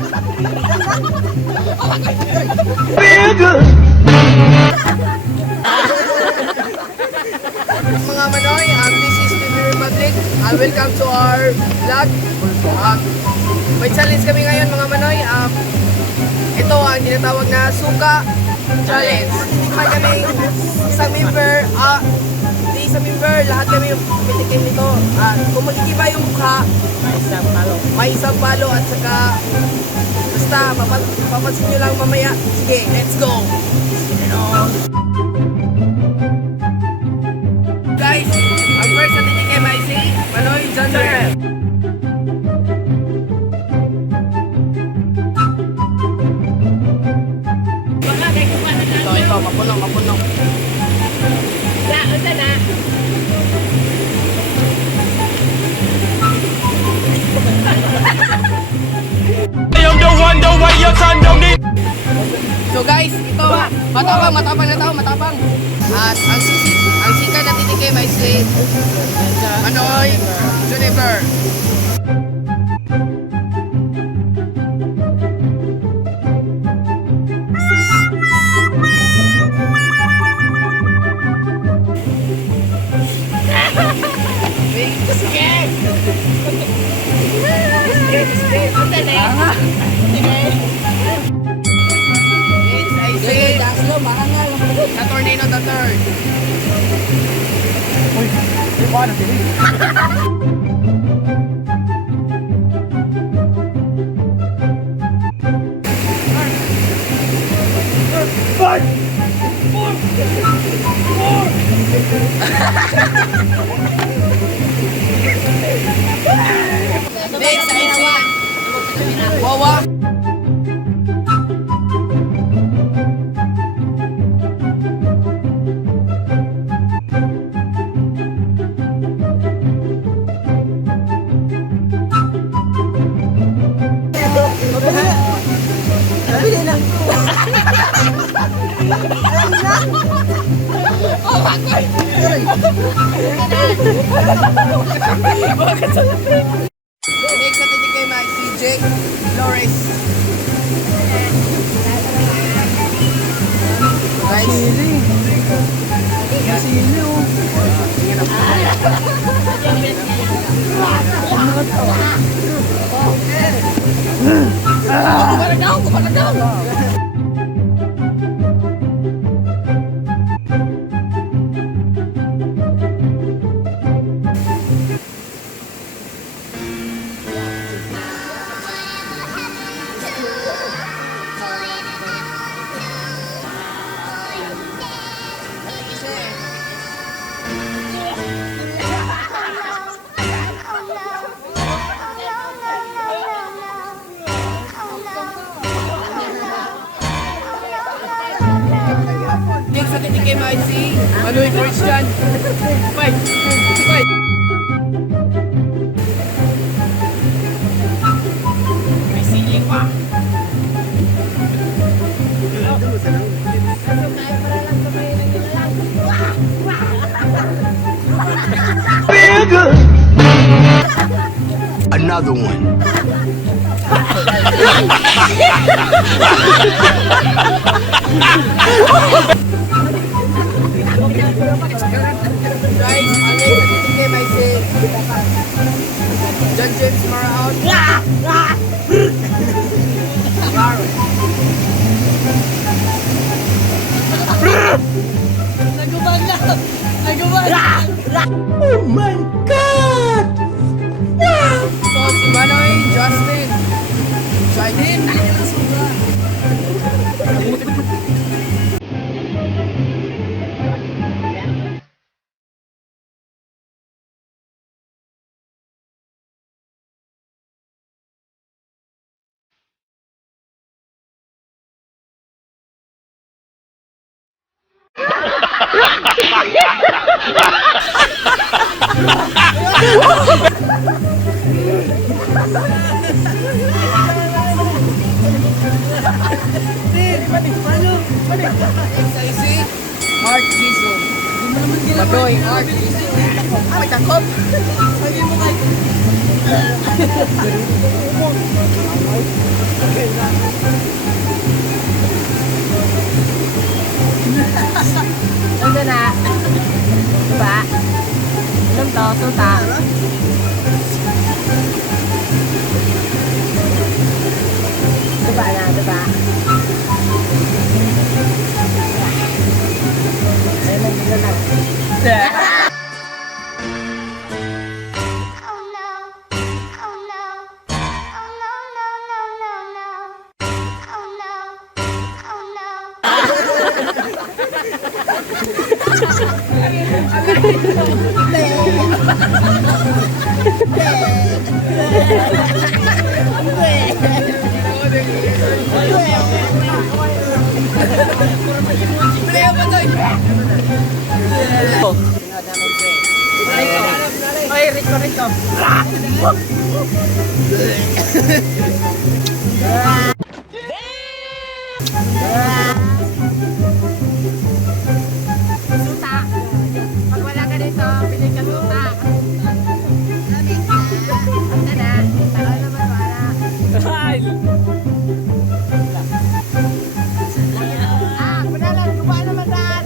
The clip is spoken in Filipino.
Feel good. Mga Manoy, this is TV Republic. Welcome to our vlog. May challenge kami ngayon mga Manoy. Ito ang tinatawag na Suka Challenge. May kami isang member, di isang member, lahat kami pumitikim nito. Kung magigiba yung mukha, may isang palo at saka basta papansin nyo lang mamaya. Sige, let's go! Guys, ang first na titikim ay si Manoy Johnson. Ito, mapuno. Unsa na? So guys, ito, matapang na tao, matapang. At ang sikat na titikim ay si Manoy Juniper. Unsa na? It's ay si sa Tornado the Third. Next ay si Wawa. Next sa titikim ay si Jake Flores. Guys, next sa titikim ay si Manoy Christian. Fight! May siling pa. Feel good. Another one. Guys, ang next sa titikim ay si John James Maraon. Oh my God! So, si Manoy Justin. Try din. Easy. Mark Jason. Bagoy, Mark Jason. May takop. Sabi mo kay. Ito na. Diba? Inom to, suta. Diba na, diba? Ayun, nandito na. Oh no. Oh no. Oh no, no, no, no, no. Oh no. Oh no. Oy, Rico, Rico. Suta. Pag wala ka dito, pili ka suta. Ito na. Tara naman, wala. Ah, padalan. Lupa naman daan.